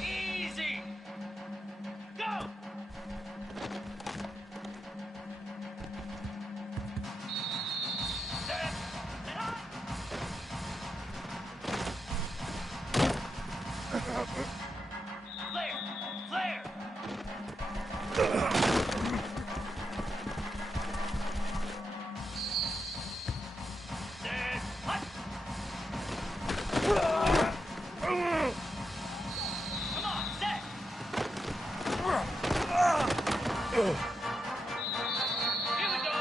Easy. Go. Set and up. Flare. Flare. Set. Hut. Come on, set. Here we go.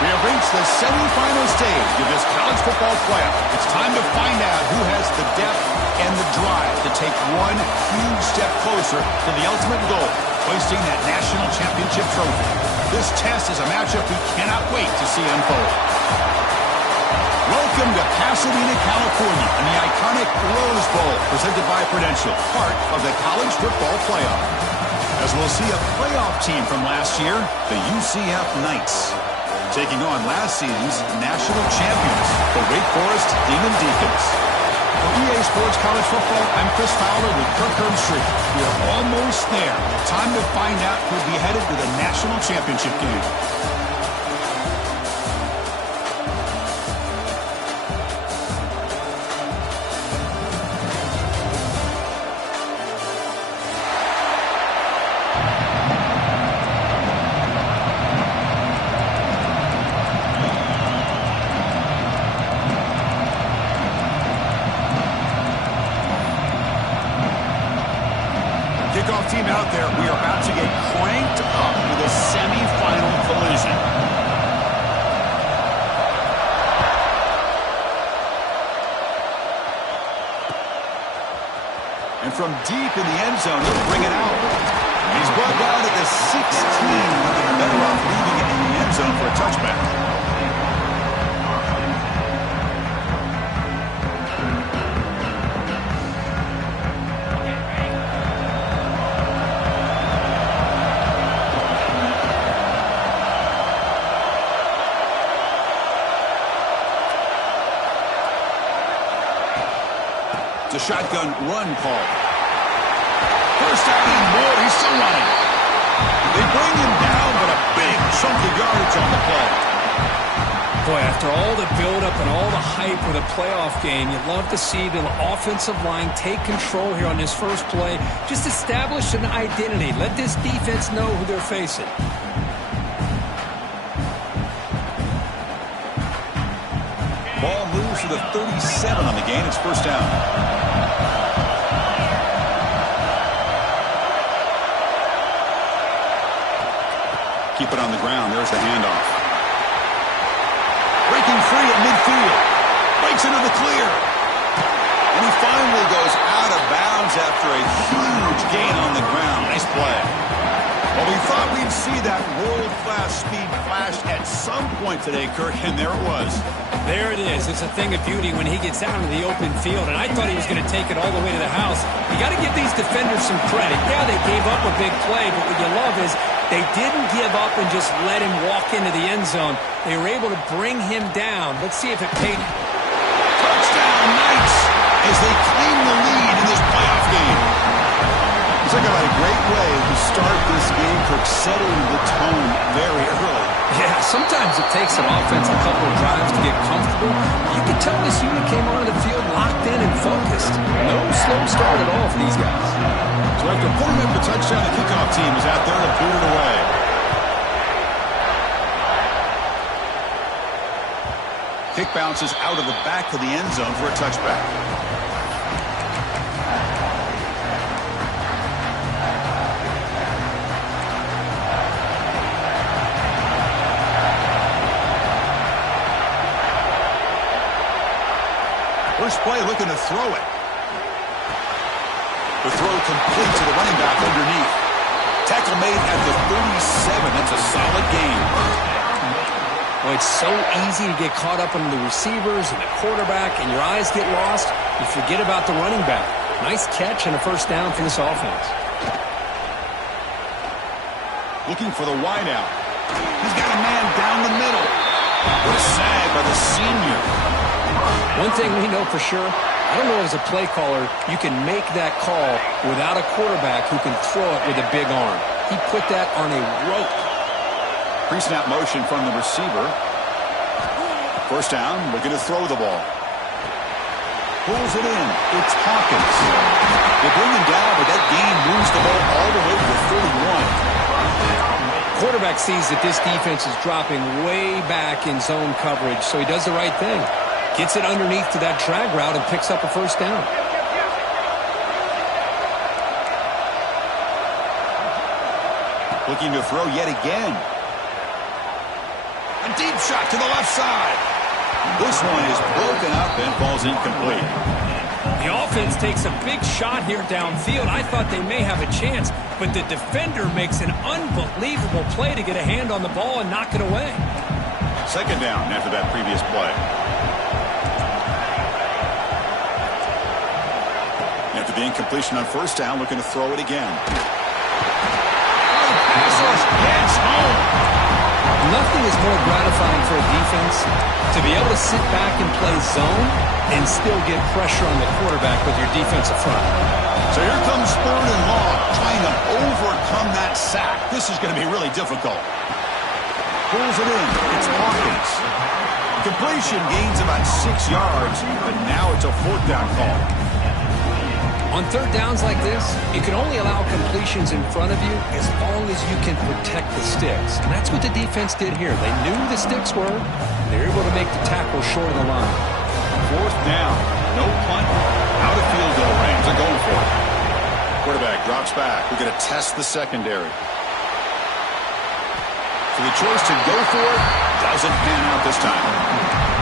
We have reached the semifinal stage of this college football playoff. It's time to find out who has the depth and the drive to take one huge step closer to the ultimate goal, hoisting that national championship trophy. This test is a matchup we cannot wait to see unfold. Welcome to Pasadena, California, and the iconic Rose Bowl, presented by Prudential, part of the college football playoff. As we'll see a playoff team from last year, the UCF Knights, taking on last season's national champions, the Wake Forest Demon Deacons. For EA Sports College Football, I'm Chris Fowler with Kirk Herbstreit. We are almost there. Time to find out who'll be headed to the national championship game. Kickoff team out there. We are about to get cranked up with a semifinal collision. And from deep in the end zone, he'll bring it out. He's brought down at the 16. Better off leaving it in the end zone for a touchback. It's a shotgun run call. First down and more. He's still running. They bring him down, but a big chunk of yardage on the play. Boy, after all the buildup and all the hype with a playoff game, you'd love to see the offensive line take control here on this first play. Just establish an identity. Let this defense know who they're facing. Ball moves to the 37 on the gain. It's first down. Keep it on the ground. There's the handoff. Breaking free at midfield. Breaks into the clear. And he finally goes out of bounds after a huge gain on the ground. Nice play. Well, we thought we'd see that world-class speed flash at some point today, Kirk, and there it was. There it is. It's a thing of beauty when he gets out into the open field, and I thought he was going to take it all the way to the house. You got to give these defenders some credit. Yeah, they gave up a big play, but what you love is they didn't give up and just let him walk into the end zone. They were able to bring him down. Let's see if it paid. Touchdown, Knights, as they claim the lead in this playoff game. Talk about a great way to start this game, Kirk, setting the tone very early. Yeah, sometimes it takes an offense a couple of drives to get comfortable. You can tell this unit came onto the field locked in and focused. No slow start at all for these guys. So after putting up the touchdown, the kickoff team is out there to boot it away. Kick bounces out of the back of the end zone for a touchback. First play looking to throw it. The throw complete to the running back underneath. Tackle made at the 37. That's a solid gain. Well, it's so easy to get caught up on the receivers and the quarterback, and your eyes get lost. You forget about the running back. Nice catch and a first down for this offense. Looking for the wideout. He's got a man down the middle. What a sag by the senior. One thing we know for sure, I don't know as a play caller, you can make that call without a quarterback who can throw it with a big arm. He put that on a rope. Pre-snap motion from the receiver. First down, looking to throw the ball. Pulls it in. It's Hawkins. They bring him down, but that gain moves the ball all the way to the 41. Quarterback sees that this defense is dropping way back in zone coverage, so he does the right thing. Gets it underneath to that drag route and picks up a first down. Looking to throw yet again. A deep shot to the left side. This one is broken up and falls incomplete. The offense takes a big shot here downfield. I thought they may have a chance, but the defender makes an unbelievable play to get a hand on the ball and knock it away. Second down after that previous play. After the incompletion on first down, looking to throw it again. Passes gets home. Nothing is more gratifying for a defense to be able to sit back and play zone and still get pressure on the quarterback with your defensive front. So here comes third and long, trying to overcome that sack. This is going to be really difficult. Pulls it in. It's Hawkins. Completion gains about 6 yards, but now it's a fourth down call. On third downs like this, you can only allow completions in front of you as long as you can protect the sticks. And that's what the defense did here. They knew the sticks were. They were able to make the tackle short of the line. Fourth down. No punt. Out of field goal range. They're going for it. Quarterback drops back. We're going to test the secondary. So the choice to go for it doesn't pan out this time.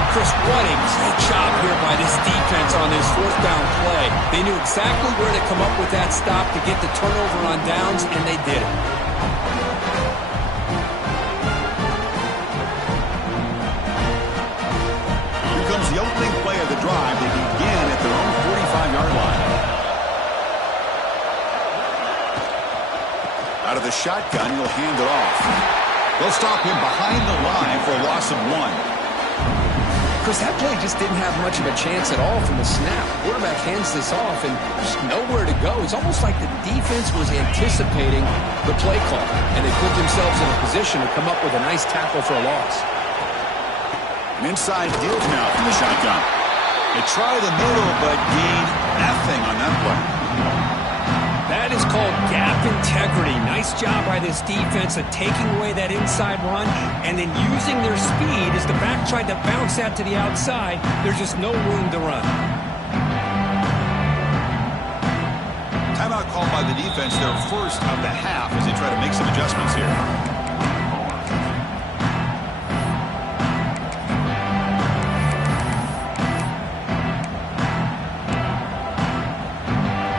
Chris, what a great job here by this defense on this fourth down play. They knew exactly where to come up with that stop to get the turnover on downs, and they did it. Here comes the opening play of the drive. They begin at their own 45-yard line. Out of the shotgun, he'll hand it off. They'll stop him behind the line for a loss of 1. Chris, that play just didn't have much of a chance at all from the snap. Quarterback hands this off and just nowhere to go. It's almost like the defense was anticipating the play call, and they put themselves in a position to come up with a nice tackle for a loss. An inside deal now from the shotgun. They try the middle, but gain nothing on that play. That is called gap integrity. Nice job by this defense of taking away that inside run and then using their speed as the back tried to bounce that to the outside. There's just no room to run. Timeout called by the defense, their first of the half, as they try to make some adjustments here.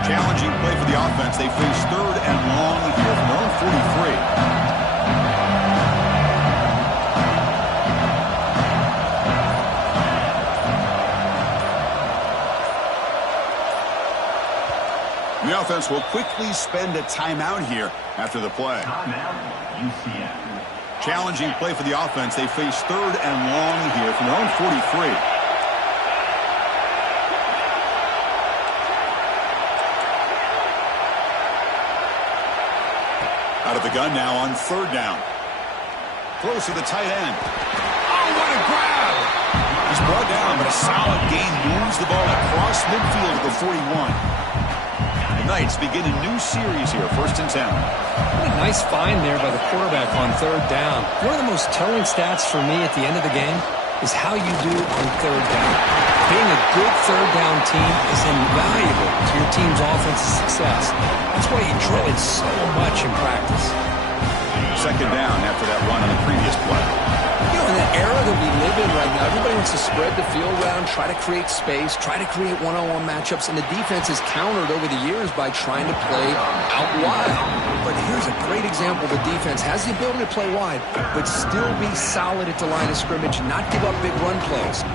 Challenging play for the offense. They face third and long here from their own 43. The offense will quickly spend a timeout here after the play. Challenging play for the offense. They face third and long here from their own 43. Out of the gun now on third down. Close to the tight end. Oh, what a grab! He's brought down, but a solid gain moves the ball across midfield to the 41. The Knights begin a new series here, 1st and 10. What a nice find there by the quarterback on third down. One of the most telling stats for me at the end of the game is how you do on third down. Being a good third down team is invaluable to your team's offensive success. That's why you drill it so much in practice. 2nd down after that run on the previous play. You know, in the era that we live in right now, everybody wants to spread the field around, try to create space, try to create one-on-one matchups, and the defense has countered over the years by trying to play out wide. But here's a great example. The defense has the ability to play wide, but still be solid at the line of scrimmage and not give up big run plays.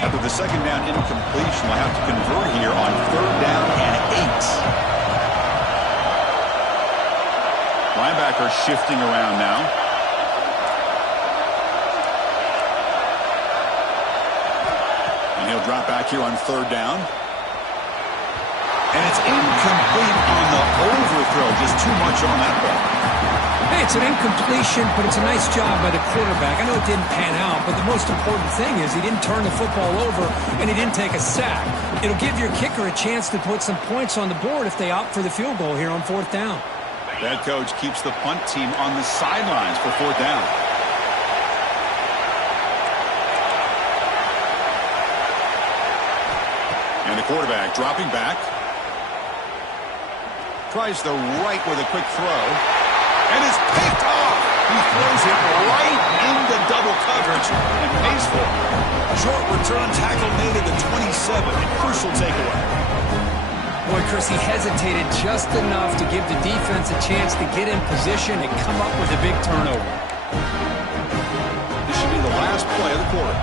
After the 2nd down incompletion, we'll have to convert here on 3rd down and 8. Linebacker shifting around now. And he'll drop back here on 3rd down. And it's incomplete on the overthrow. Just too much on that ball. Hey, it's an incompletion, but it's a nice job by the quarterback. I know it didn't pan out, but the most important thing is he didn't turn the football over and he didn't take a sack. It'll give your kicker a chance to put some points on the board if they opt for the field goal here on 4th down. That coach keeps the punt team on the sidelines for 4th down. And the quarterback dropping back. Tries the right with a quick throw. And it's picked off. He throws it right into double coverage and pays for it. Short return tackle made at the 27. A crucial takeaway. Boy, Chris, he hesitated just enough to give the defense a chance to get in position and come up with a big turnover. This should be the last play of the quarter.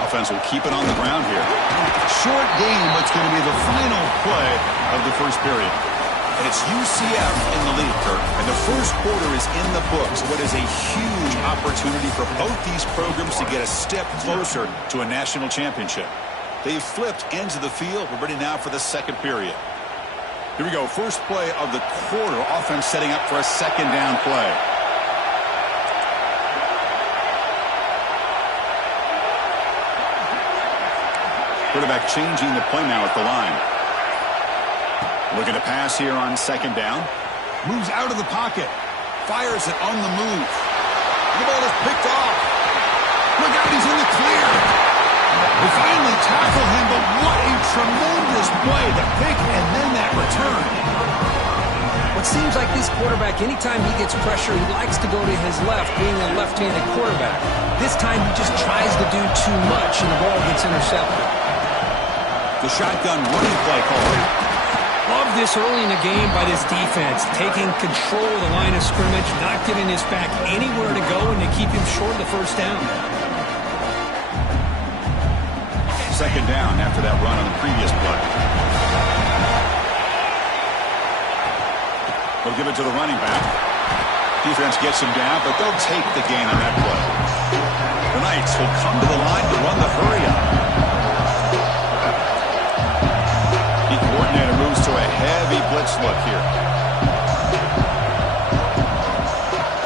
Offense will keep it on the ground here. Short game, what's going to be the final play of the first period. And it's UCF in the lead, Kirk. And the first quarter is in the books. What is a huge opportunity for both these programs to get a step closer to a national championship. They've flipped ends of the field. We're ready now for the 2nd period. Here we go. First play of the quarter. Offense setting up for a 2nd down play. Quarterback changing the play now at the line. Looking to pass here on 2nd down. Moves out of the pocket. Fires it on the move. The ball is picked off. Look out, he's in the clear. They finally tackle him, but what a tremendous play. The pick and then that return. What seems like this quarterback, anytime he gets pressure, he likes to go to his left, being a left-handed quarterback. This time he just tries to do too much, and the ball gets intercepted. The shotgun running play call. Love this early in the game by this defense, taking control of the line of scrimmage, not giving his back anywhere to go, and to keep him short of the 1st down. 2nd down after that run on the previous play. They'll give it to the running back. Defense gets him down, but they'll take the gain on that play. The Knights will come to the line to run the hurry up. The coordinator moves to a heavy blitz look here.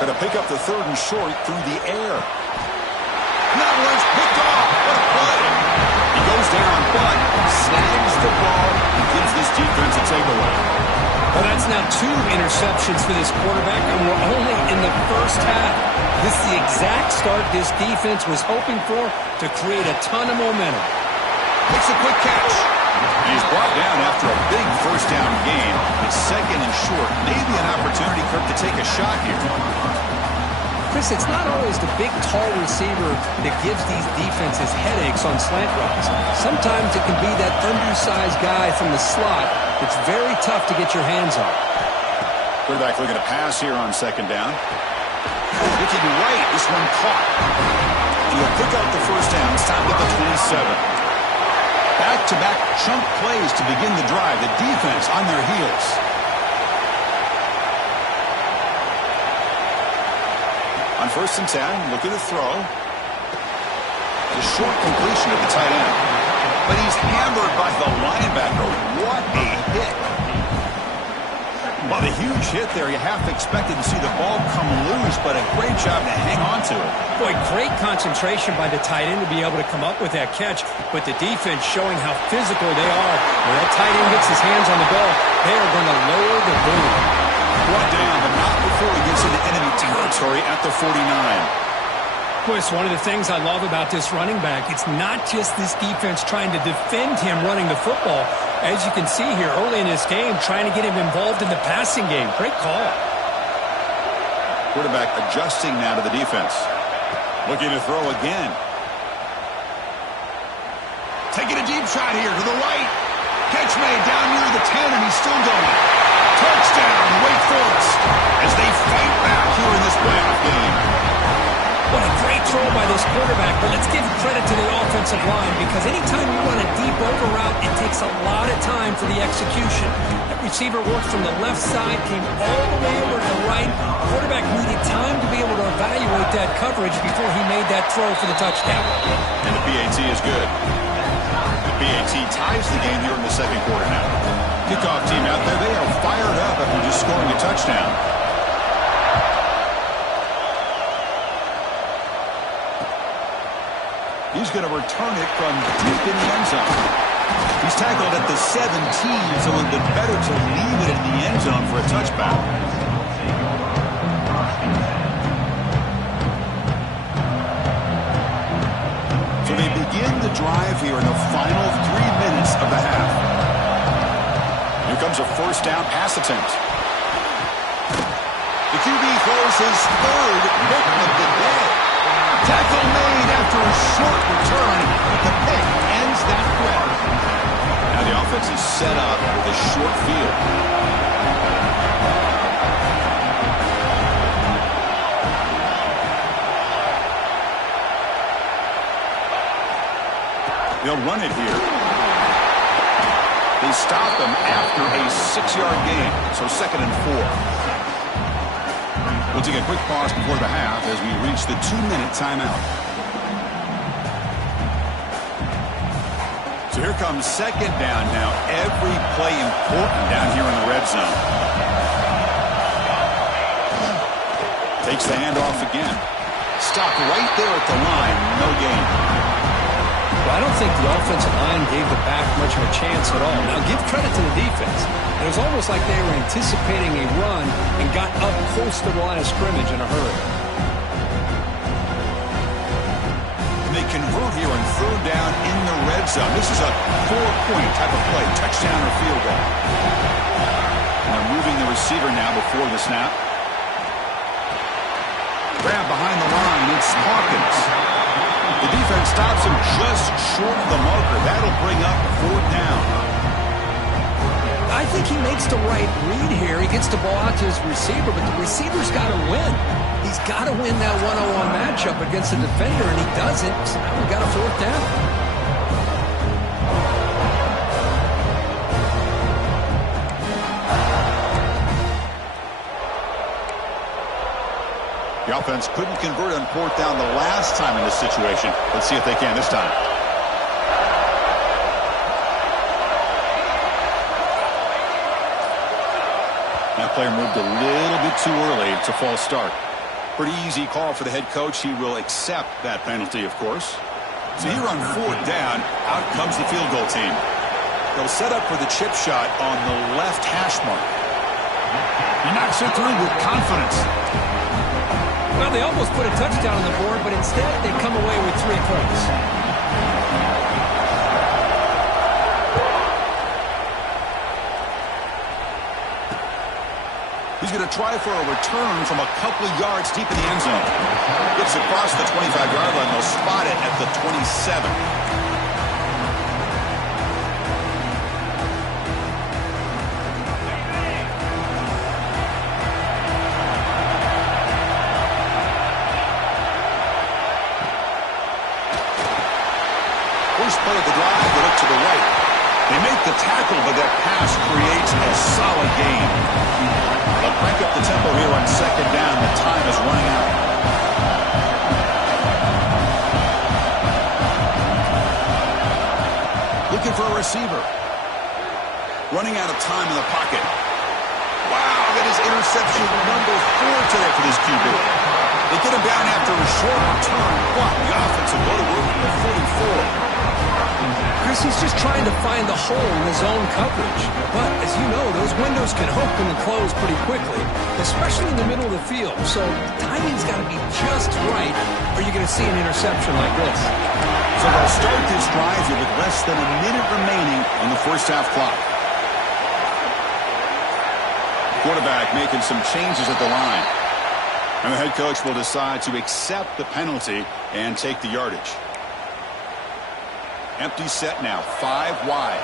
Going to pick up the 3rd and short through the air. That one's picked off. What a play. He goes down, but snags the ball and gives this defense a takeaway. Well, that's now 2 interceptions for this quarterback, and we're only in the 1st half. This is the exact start this defense was hoping for to create a ton of momentum. Makes a quick catch. He's brought down after a big 1st down gain. It's 2nd and short. Maybe an opportunity, Kirk, to take a shot here. Chris, it's not always the big, tall receiver that gives these defenses headaches on slant routes. Sometimes it can be that undersized guy from the slot that's very tough to get your hands on. Quarterback looking to pass here on 2nd down. Looking right, this one caught. He'll pick up the 1st down, stop at the 27. Back-to-back chunk plays to begin the drive. The defense on their heels. first and 10, looking to throw. A short completion of the tight end. But he's hammered by the linebacker. What a hit. Well, the huge hit there, you half expected to see the ball come loose, but a great job to hang on to it. Boy, great concentration by the tight end to be able to come up with that catch, but the defense showing how physical they are. When that tight end gets his hands on the ball, they are going to lower the boom. Brought down, but not before he gets into enemy territory at the 49. Boy, it's one of the things I love about this running back. It's not just this defense trying to defend him running the football. As you can see here early in this game, trying to get him involved in the passing game. Great call. Quarterback adjusting now to the defense. Looking to throw again. Taking a deep shot here to the right. Catch made down near the 10, and he's still going. Touchdown, Wake Forest, as they fight back here in this playoff game. What a great throw by this quarterback, but let's give credit to the offensive line because anytime you run a deep over route, it takes a lot of time for the execution. That receiver worked from the left side, came all the way over to the right. Quarterback needed time to be able to evaluate that coverage before he made that throw for the touchdown. And the PAT is good. The PAT ties the game here in the second quarter now. Kickoff team out there, they are fired up after just scoring a touchdown. He's going to return it from deep in the end zone. He's tackled at the 17, so it would have been better to leave it in the end zone for a touchback. So they begin the drive here in the final 3 minutes of the half. Here comes a first down pass attempt. The QB throws his third pick of the day. Tackle made after a short return, but the pick ends that threat. Now the offense is set up with a short field. They'll run it here. They stop them after a 6-yard gain, so 2nd and 4. We'll take a quick pause before the half as we reach the 2-minute timeout. So here comes second down now. Every play important down here in the red zone. Takes the handoff again. Stopped right there at the line. No gain. Well, I don't think the offensive line gave the back much of a chance at all. Now, give credit to the defense. It was almost like they were anticipating a run and got up close to the line of scrimmage in a hurry. And they convert here on third down in the red zone. This is a 4-point type of play, touchdown or field goal. And they're moving the receiver now before the snap. Grab behind the line, it's Hawkins. The defense stops him just short of the marker. That'll bring up fourth down. I think he makes the right read here. He gets the ball out to his receiver, but the receiver's got to win. He's got to win that one-on-one matchup against the defender, and he doesn't. So now we've got a fourth down. The offense couldn't convert on fourth down the last time in this situation. Let's see if they can this time. That player moved a little bit too early. It's a false start. Pretty easy call for the head coach. He will accept that penalty, of course. So here on fourth down, out comes the field goal team. They'll set up for the chip shot on the left hash mark. He knocks it through with confidence. Well, they almost put a touchdown on the board, but instead they come away with 3 points. He's going to try for a return from a couple of yards deep in the end zone. Gets across the 25-yard line. They'll spot it at the 27. Play of the drive, they look to the right. They make the tackle, but that pass creates a solid gain. They'll crank up the tempo here on second down. The time is running out. Looking for a receiver. Running out of time in the pocket. Wow, that is interception number 4 today for this QB. They get him down after a short return, but the offense will go to work at 44. Chris, he's just trying to find the hole in his own coverage. But, as you know, those windows can open and close pretty quickly, especially in the middle of the field. So, timing's got to be just right, or you're going to see an interception like this. So they'll start this drive here with less than a minute remaining on the first half clock. Quarterback making some changes at the line. And the head coach will decide to accept the penalty and take the yardage. Empty set now, 5 wide.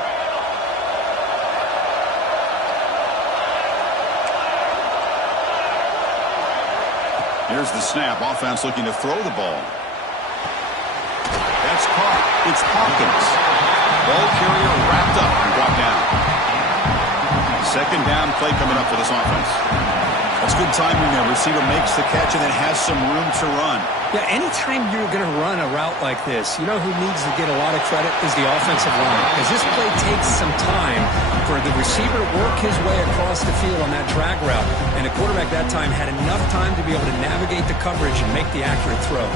Here's the snap. Offense looking to throw the ball. That's caught. It's Hawkins. Ball carrier wrapped up and brought down. Second down play coming up for this offense. That's good timing there. Receiver makes the catch and then has some room to run. Yeah, anytime you're going to run a route like this, you know who needs to get a lot of credit is the offensive line. Because this play takes some time for the receiver to work his way across the field on that drag route. And the quarterback that time had enough time to be able to navigate the coverage and make the accurate throw.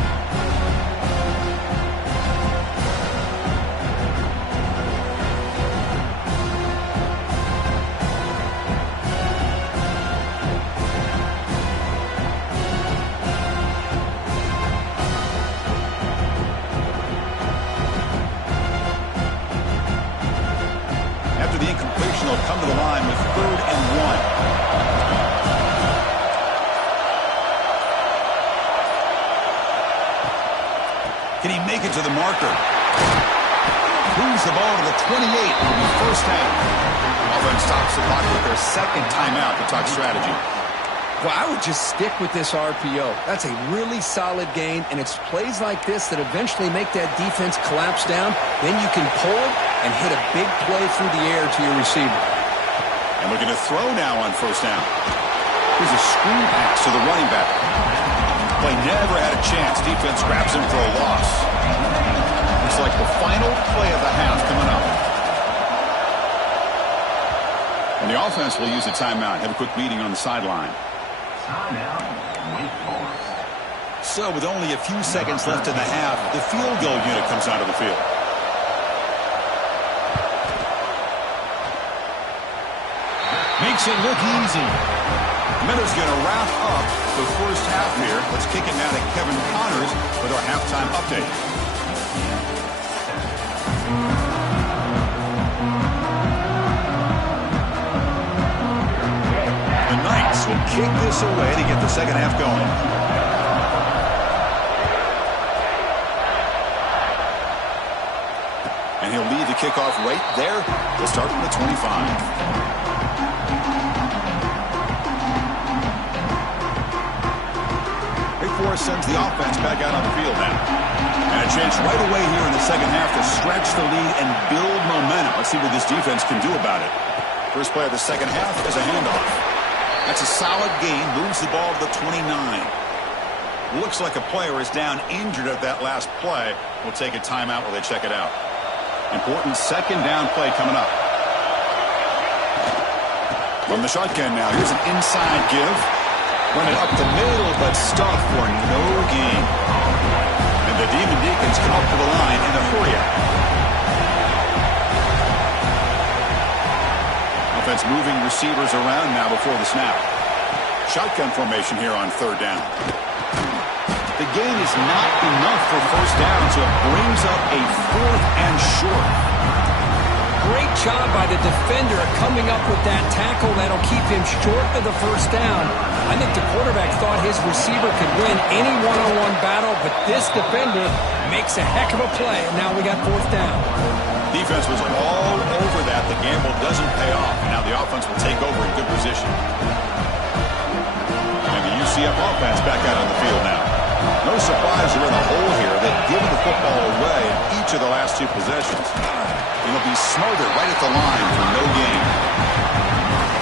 Come to the line with 3rd and 1. Can he make it to the marker? Moves the ball to the 28. It'll be first down. Offense stops the clock with their second timeout to talk strategy. Well, I would just stick with this RPO. That's a really solid gain, and it's plays like this that eventually make that defense collapse down. Then you can pull it and hit a big play through the air to your receiver. And looking to throw now on first down. Here's a screen pass to the running back. Play never had a chance. Defense grabs him for a loss. Looks like the final play of the half coming up. And the offense will use a timeout. Have a quick meeting on the sideline. So with only a few seconds left in the half, the field goal unit comes out of the field. Makes it look easy. Miller's going to wrap up the first half here. Let's kick it now to Kevin Connors with our halftime update. The Knights will kick this away to get the second half going. And he'll lead the kickoff right there. They'll start from the 25. Sends the offense back out on the field now. And a chance right away here in the second half to stretch the lead and build momentum. Let's see what this defense can do about it. First play of the second half is a handoff. That's a solid gain. Moves the ball to the 29. Looks like a player is down injured at that last play. We'll take a timeout while they check it out. Important second down play coming up. From the shotgun now. Here's an inside give. Run it up the middle, but stuffed for no gain. And the Demon Deacons come up to the line in a hurry up. Offense moving receivers around now before the snap. Shotgun formation here on third down. The gain is not enough for first down, so it brings up a 4th and short. Great job by the defender coming up with that tackle that'll keep him short of the first down. I think the quarterback thought his receiver could win any one-on-one battle, but this defender makes a heck of a play, and now we got 4th down. Defense was all over that. The gamble doesn't pay off. Now the offense will take over in good position. And the UCF offense back out on the field now. No surprise they're in a hole here. They've given the football away in each of the last 2 possessions. It'll be smothered right at the line for no gain.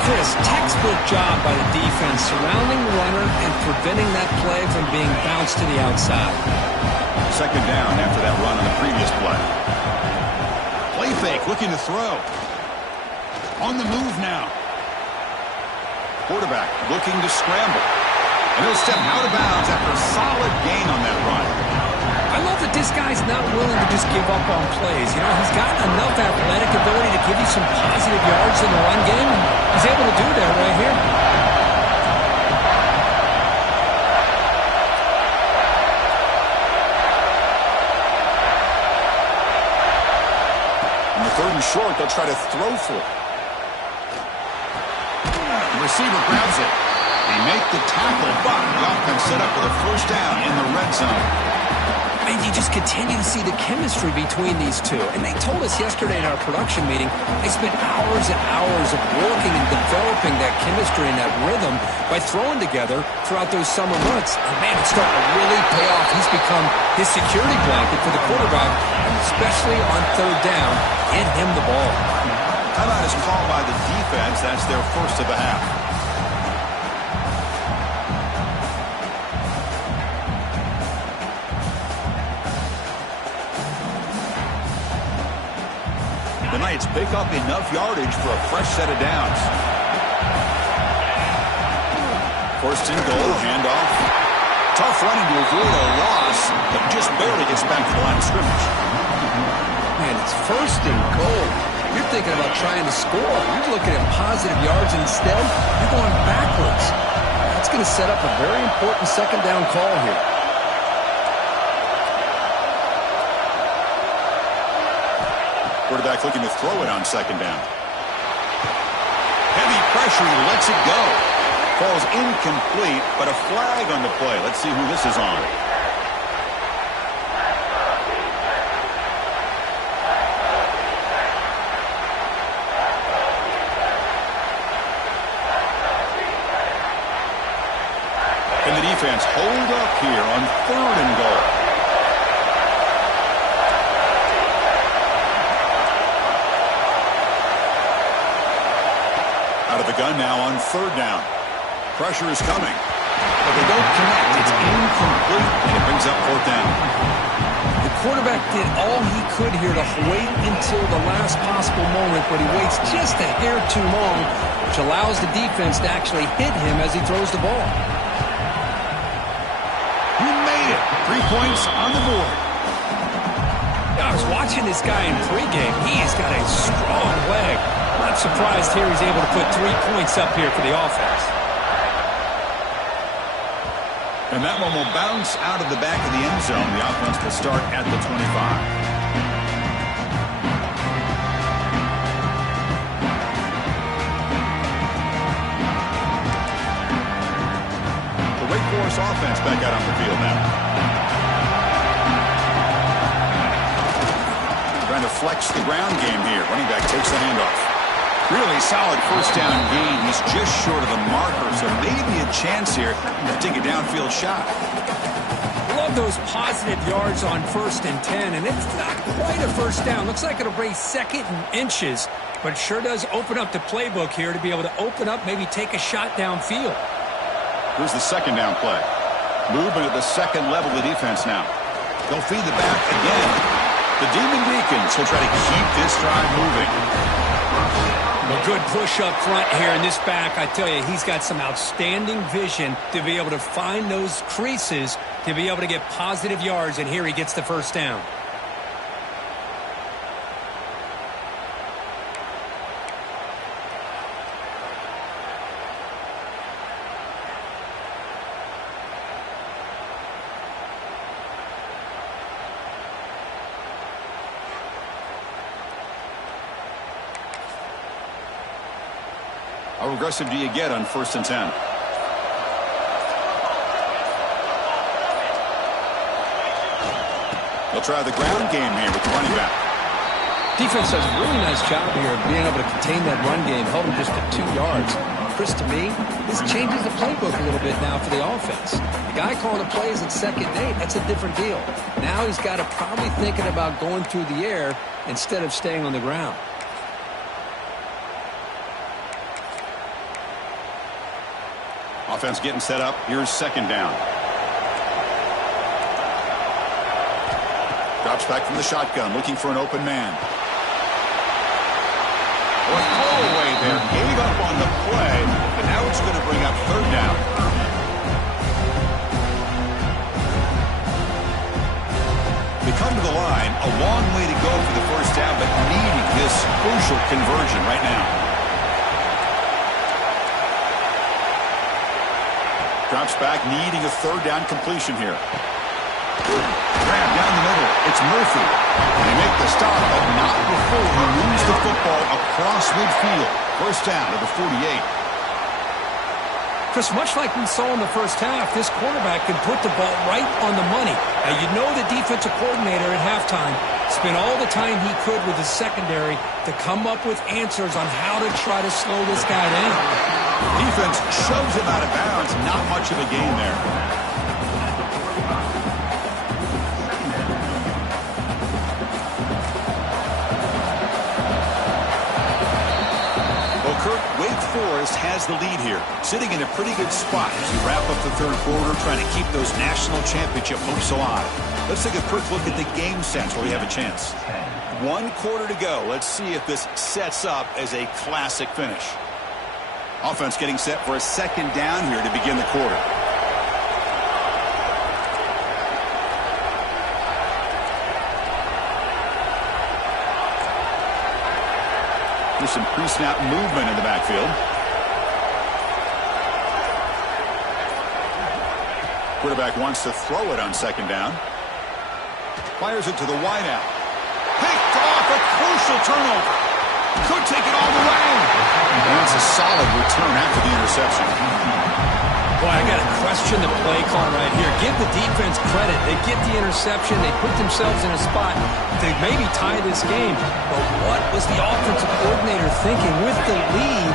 Chris, textbook job by the defense surrounding the runner and preventing that play from being bounced to the outside. Second down after that run on the previous play. Play fake, looking to throw. On the move now. Quarterback looking to scramble. And he'll step out of bounds after a solid gain on that run. I love that this guy's not willing to just give up on plays. You know, he's got enough athletic ability to give you some positive yards in the run game, and he's able to do that right here. On the 3rd and short, they'll try to throw for it. The receiver grabs it. They make the tackle, but the offense set up for the first down in the red zone. And you just continue to see the chemistry between these two. And they told us yesterday in our production meeting, they spent hours and hours of working and developing that chemistry and that rhythm by throwing together throughout those summer months. And man, it's starting to really pay off. He's become his security blanket for the quarterback, and especially on 3rd down, get him the ball. Timeout is called by the defense. That's their first of the half. The Knights pick up enough yardage for a fresh set of downs. 1st and goal, handoff. Tough running to avoid a loss, but just barely gets back to the line of scrimmage. Man, it's 1st and goal. You're thinking about trying to score. You're looking at positive yards, and instead, you're going backwards. That's going to set up a very important 2nd down call here. Quarterback looking to throw it on 2nd down. Heavy pressure, he lets it go. Falls incomplete, but a flag on the play. Let's see who this is on. And the defense hold up here on 3rd and goal. Out of the gun now on 3rd down. Pressure is coming, but they don't connect. It's incomplete, and it brings up 4th down. The quarterback did all he could here to wait until the last possible moment, but he waits just a hair too long, which allows the defense to actually hit him as he throws the ball. He made it. 3 points on the board. I was watching this guy in pregame. He's got a strong leg. Not surprised here he's able to put 3 points up here for the offense. And that one will bounce out of the back of the end zone. The offense will start at the 25. The Wake Forest offense back out on the field now. Trying to flex the ground game here. Running back takes the handoff. Really solid 1st down gain. He's just short of the marker, so maybe a chance here to take a downfield shot. Love those positive yards on 1st and 10, and it's not quite a 1st down. Looks like it'll bring 2nd and inches, but it sure does open up the playbook here to be able to open up, maybe take a shot downfield. Here's the 2nd down play. Movement at the 2nd level of the defense now. They'll feed the back again. The Demon Deacons will try to keep this drive moving. A good push up front here in this back. I tell you, he's got some outstanding vision to be able to find those creases to be able to get positive yards, and here he gets the 1st down. How aggressive do you get on 1st and 10? They'll try the ground game here with the running back. Defense does a really nice job here of being able to contain that run game, held him just at 2 yards. Chris, to me, this changes the playbook a little bit now for the offense. The guy calling the plays at 2nd and 8, that's a different deal. Now he's got to probably thinking about going through the air instead of staying on the ground. Offense getting set up. Here's 2nd down. Drops back from the shotgun, looking for an open man. bring up third down. They come to the line, a long way to go for the first down, but needing this crucial conversion right now. Drops back, needing a third down completion here. Grab down the middle. It's Murphy. They make the stop, but not before he moves the football across midfield. First down to the 48. Chris, much like we saw in the first half, this quarterback can put the ball right on the money. Now, you know the defensive coordinator at halftime spent all the time he could with his secondary to come up with answers on how to try to slow this guy down. Defense shoves him out of bounds. Not much of a gain there. Wake Forest has the lead here, sitting in a pretty good spot as we wrap up the third quarter, trying to keep those national championship hopes alive. Let's take a quick look at the game sense where we have a chance. 1 quarter to go. Let's see if this sets up as a classic finish. Offense getting set for a second down here to begin the quarter. There's some pre-snap movement in the backfield. Quarterback wants to throw it on second down. Fires it to the wideout. Picked off, a crucial turnover. Could take it all the way. And it's a solid return after the interception. Boy, I got to question the play call right here. Give the defense credit. They get the interception. They put themselves in a spot to maybe tie this game. But what was the offensive coordinator thinking with the lead,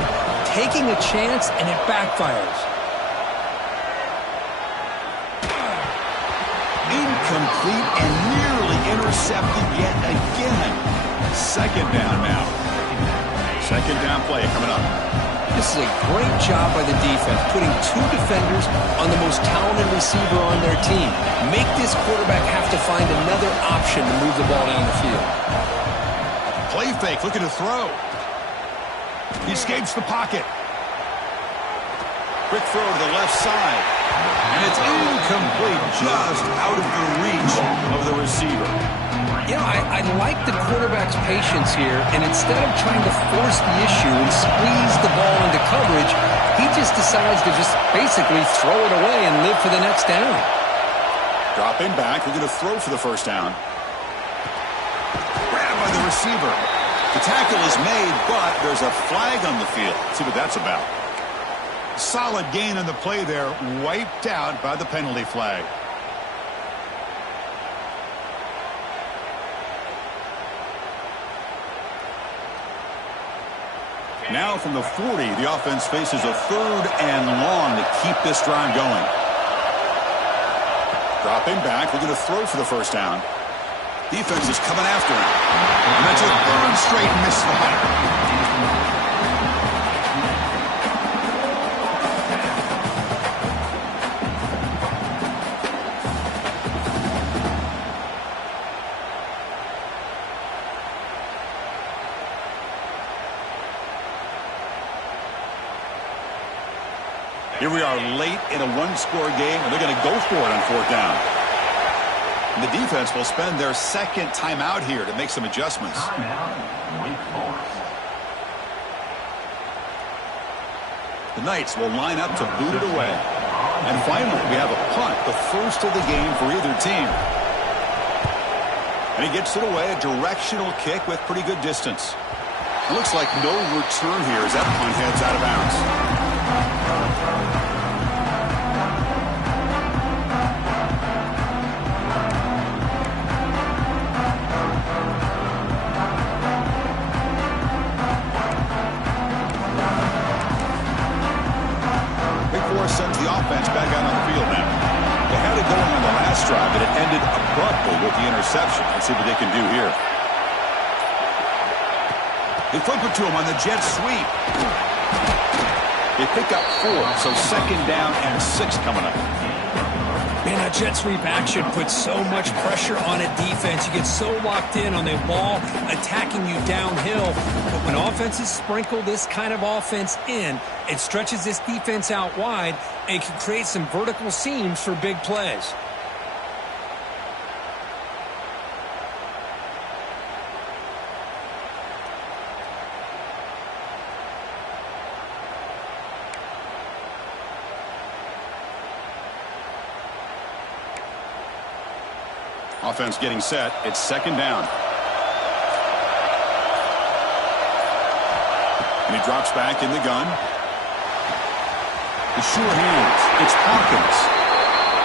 taking a chance, and it backfires? Incomplete and nearly intercepted yet again. Second down now. Second down play coming up. This is a great job by the defense, putting 2 defenders on the most talented receiver on their team. Make this quarterback have to find another option to move the ball down the field. Play fake, looking to throw. He escapes the pocket. Quick throw to the left side. And it's incomplete, just out of the reach of the receiver. You know, I like the quarterback's patience here, and instead of trying to force the issue and squeeze the ball into coverage, he just decides to just basically throw it away and live for the next down. Dropping back, we're going to throw for the first down. Grabbed by the receiver. The tackle is made, but there's a flag on the field. Let's see what that's about. Solid gain on the play there, wiped out by the penalty flag. Now from the 40, the offense faces a third and long to keep this drive going. Dropping back, we're going to throw for the first down. Defense is coming after him. And that's a third straight misfire. Here we are late in a one-score game, and they're going to go for it on fourth down. And the defense will spend their second timeout here to make some adjustments. The Knights will line up to boot it away. And finally, we have a punt, the first of the game for either team. And he gets it away, a directional kick with pretty good distance. It looks like no return here as that punt heads out of bounds. Sends the offense back out on the field now. They had it going on the last drive, but it ended abruptly with the interception. Let's see what they can do here. They flip it to him on the jet sweep. They pick up 4, so second down and 6 coming up. Man, Man, that jet sweep action puts so much pressure on a defense. You get so locked in on the ball attacking you downhill. But when offenses sprinkle this kind of offense in, it stretches this defense out wide and can create some vertical seams for big plays. Offense getting set. It's second down. And he drops back in the gun. The sure hands. It's Hawkins.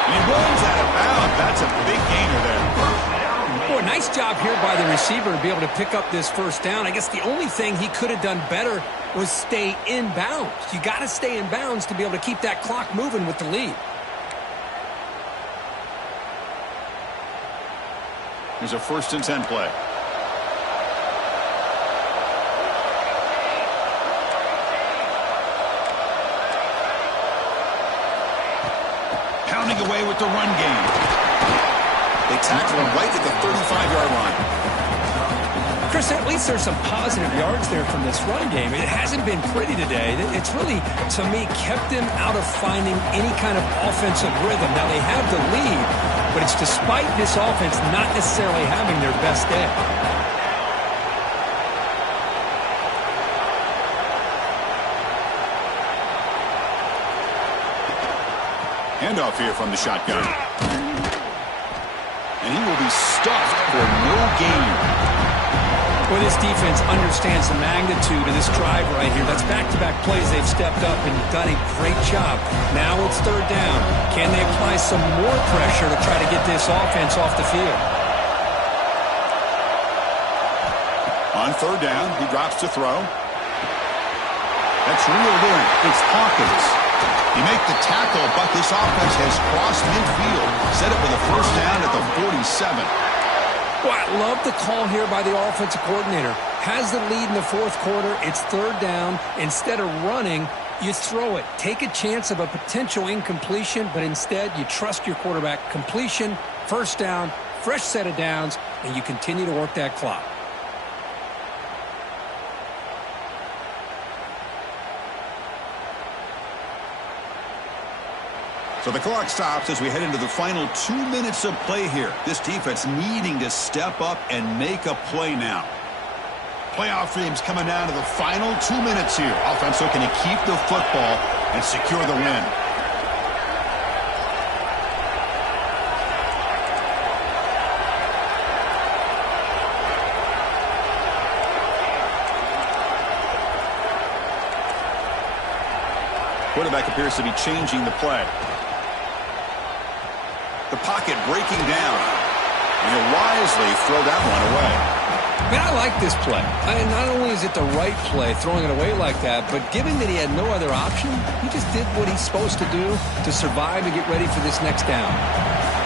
And he rolls out of bounds. That's a big gainer there. Boy, nice job here by the receiver to be able to pick up this first down. I guess the only thing he could have done better was stay in bounds. You got to stay in bounds to be able to keep that clock moving with the lead. Here's a 1st and 10 play. Pounding away with the run game. They tackle him right at the 35-yard line. Chris, at least there's some positive yards there from this run game. It hasn't been pretty today. It's really, to me, kept them out of finding any kind of offensive rhythm. Now, they have the lead, but it's despite this offense not necessarily having their best day. Handoff here from the shotgun. And he will be stuffed for no gain. Well, this defense understands the magnitude of this drive right here. That's back-to-back plays they've stepped up and done a great job. Now it's third down. Can they apply some more pressure to try to get this offense off the field? On third down, he drops to throw. That's reeled in. It's Hawkins. He make the tackle, but this offense has crossed midfield. Set up with a first down at the 47. Well, I love the call here by the offensive coordinator. Has the lead in the fourth quarter. It's third down. Instead of running, you throw it. Take a chance of a potential incompletion, but instead you trust your quarterback. Completion, first down, fresh set of downs, and you continue to work that clock. So the clock stops as we head into the final 2 minutes of play here. This defense needing to step up and make a play now. Playoff dreams coming down to the final 2 minutes here. Offense looking to keep the football and secure the win. Quarterback appears to be changing the play. The pocket breaking down. And he'll wisely throw that one away. Man, I like this play. Not only is it the right play, throwing it away like that, but given that he had no other option, he just did what he's supposed to do to survive and get ready for this next down.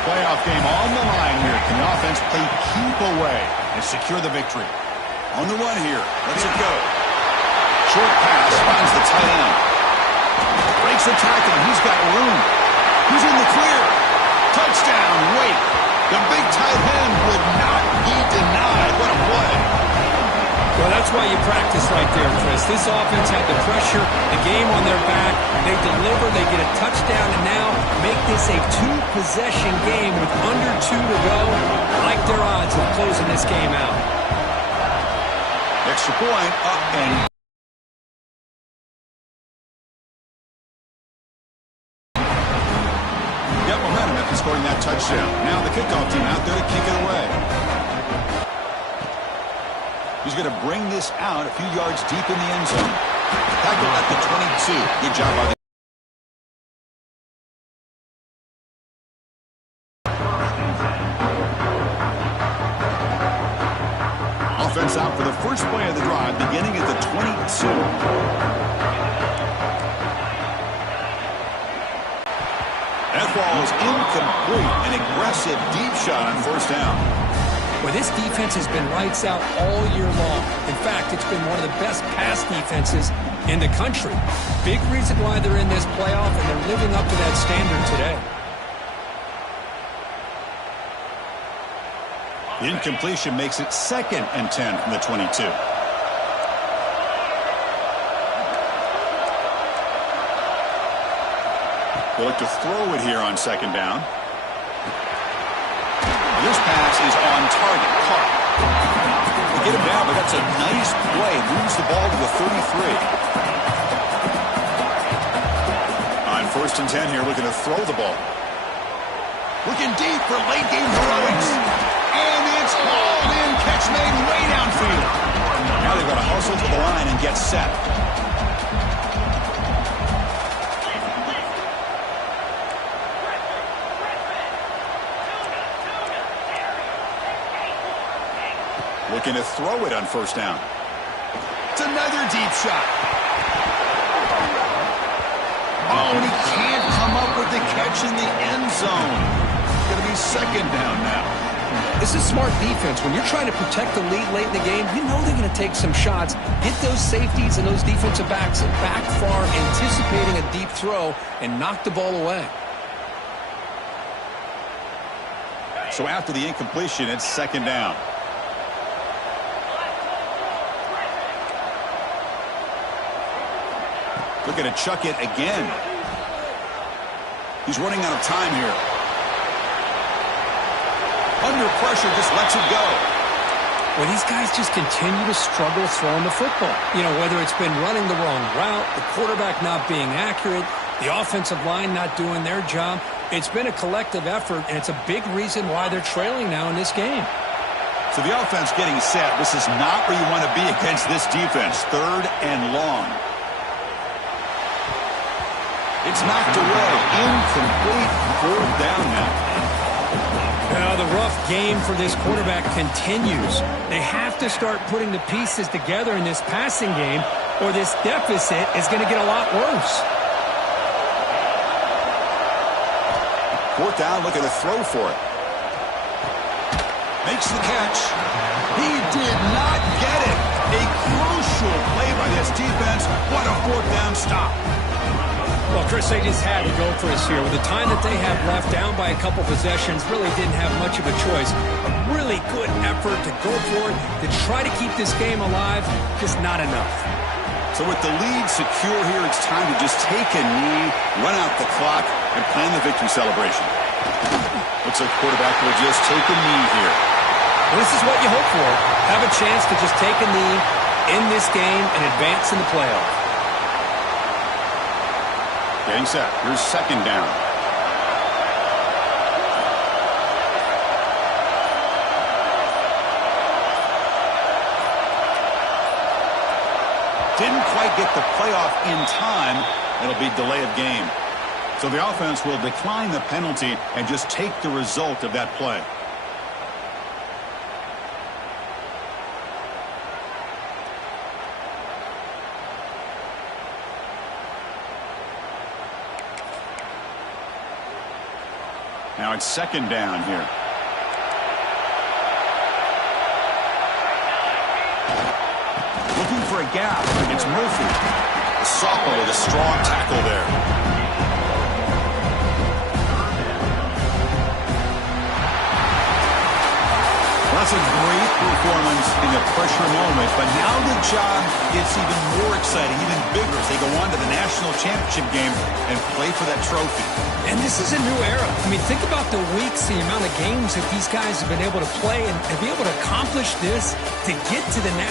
Playoff game on the line here. Can the offense play keep away and secure the victory? On the run here. Let's it go. Short pass finds the tight end. Breaks the tackle. He's got room. He's in the clear. Touchdown, Wake. The big tight end would not be denied. What a play. Well, that's why you practice right there, Chris. This offense had the pressure, the game on their back. They deliver, they get a touchdown, and now make this a two-possession game with under 2 to go. I like their odds of closing this game out. Extra point up and scoring that touchdown. Now the kickoff team out there to kick it away. He's going to bring this out a few yards deep in the end zone. Tackle at the 22. Good job by the offense out for the first play of the drive, beginning at the 22. That ball is incomplete. An aggressive deep shot on first down. Well, this defense has been lights out all year long. In fact, it's been one of the best pass defenses in the country. Big reason why they're in this playoff, and they're living up to that standard today. The incompletion makes it 2nd and 10 from the 22. They'll look to throw it here on 2nd down. This pass is on target. Carr. They get him down, but that's a nice play. Moves the ball to the 33. On 1st and 10 here, looking to throw the ball. Looking deep for late game heroics. And it's hauled in. Catch made way downfield. Now they've got to hustle to the line and get set. Looking to throw it on 1st down. It's another deep shot. Oh, and he can't come up with the catch in the end zone. It's going to be 2nd down now. This is smart defense. When you're trying to protect the lead late in the game, you know they're going to take some shots. Get those safeties and those defensive backs back far, anticipating a deep throw, and knock the ball away. So after the incompletion, it's 2nd down. Looking to chuck it again. He's running out of time here. Under pressure, just lets it go. Well, these guys just continue to struggle throwing the football. You know, whether it's been running the wrong route, the quarterback not being accurate, the offensive line not doing their job. It's been a collective effort, and it's a big reason why they're trailing now in this game. So the offense getting set. This is not where you want to be against this defense. 3rd and long. It's knocked away. Incomplete. 4th down now. Now the rough game for this quarterback continues. They have to start putting the pieces together in this passing game, or this deficit is going to get a lot worse. 4th down, looking to throw for it. Makes the catch. He did not get it. A crucial play by this defense. What a 4th down stop. Well, Chris, they just had to go for us here. With the time that they have left, down by a couple possessions, really didn't have much of a choice. A really good effort to go for it, to try to keep this game alive, just not enough. So with the lead secure here, it's time to just take a knee, run out the clock, and plan the victory celebration. Looks like quarterback will just take a knee here. Well, this is what you hope for. Have a chance to just take a knee in this game and advance in the playoff. Getting set. Here's 2nd down. Didn't quite get the playoff in time. It'll be delay of game. So the offense will decline the penalty and just take the result of that play. Now it's 2nd down here. Looking for a gap. It's Murphy. The sophomore with a strong tackle there. Well, that's a great performance in a pressure moment, but now the job gets even more exciting, even bigger as they go on to the national championship game and play for that trophy. And this is a new era. I mean, think about the weeks, the amount of games that these guys have been able to play and be able to accomplish this to get to the national